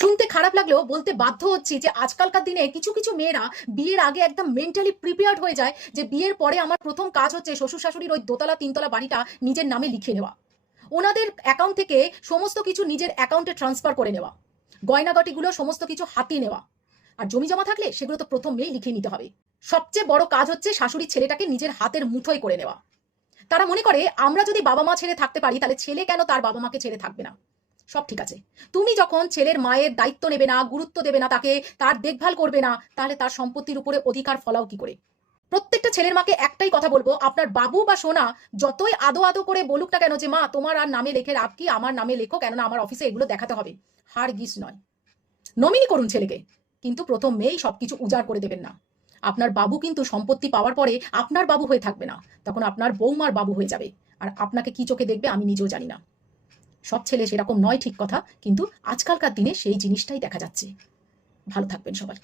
শুনতে খারাপ লাগলেও বলতে বাধ্য হচ্ছি যে আজকালকার দিনে কিছু কিছু মেয়েরা বিয়ের আগে একদম মেন্টালি প্রিপেয়ার্ড হয়ে যায় যে বিয়ের পরে আমার প্রথম কাজ হচ্ছে শ্বশুর শাশুড়ির ওই দোতলা তিনতলা বাড়িটা নিজের নামে লিখে নেওয়া, ওনাদের অ্যাকাউন্ট থেকে সমস্ত কিছু নিজের অ্যাকাউন্টে ট্রান্সফার করে নেওয়া, গয়নাগাটিগুলো সমস্ত কিছু হাতিয়ে নেওয়া, আর জমি জমা থাকলে সেগুলো তো প্রথমেই লিখে নিতে হবে। সবচেয়ে বড় কাজ হচ্ছে শাশুড়ির ছেলেটাকে নিজের হাতের মুঠোয় করে নেওয়া। তারা মনে করে আমরা যদি বাবা মা ছেড়ে থাকতে পারি তাহলে ছেলে কেন তার বাবা মাকে ছেড়ে থাকবে না। সব ঠিক আছে, তুমি যখন ছেলের মায়ের দায়িত্ব নেবে না, গুরুত্ব দেবে না, তাকে তার দেখভাল করবে না, তাহলে তার সম্পত্তির উপরে অধিকার ফলাও কি করে? প্রত্যেকটা ছেলের মাকে একটাই কথা বলবো, আপনার বাবু বা সোনা যতই আদো আদো করে বলুক না কেন যে মা তোমার আর নামে লেখে লাভ কি, আমার নামে লেখো, কেননা আমার অফিসে এগুলো দেখাতে হবে, হারগিজ নয়। নমিনি করুন ছেলেকে, কিন্তু প্রথম মেয়েই সবকিছু উজাড় করে দেবেন না। আপনার বাবু কিন্তু সম্পত্তি পাওয়ার পরে আপনার বাবু হয়ে থাকবে না, তখন আপনার বৌমার বাবু হয়ে যাবে। আর আপনাকে কি চোখে দেখবে আমি নিজেও জানি না। সব ছেলে সেরকম নয় ঠিক কথা, কিন্তু আজকালকার দিনে সেই জিনিসটাই দেখা যাচ্ছে। ভালো থাকবেন সবাই।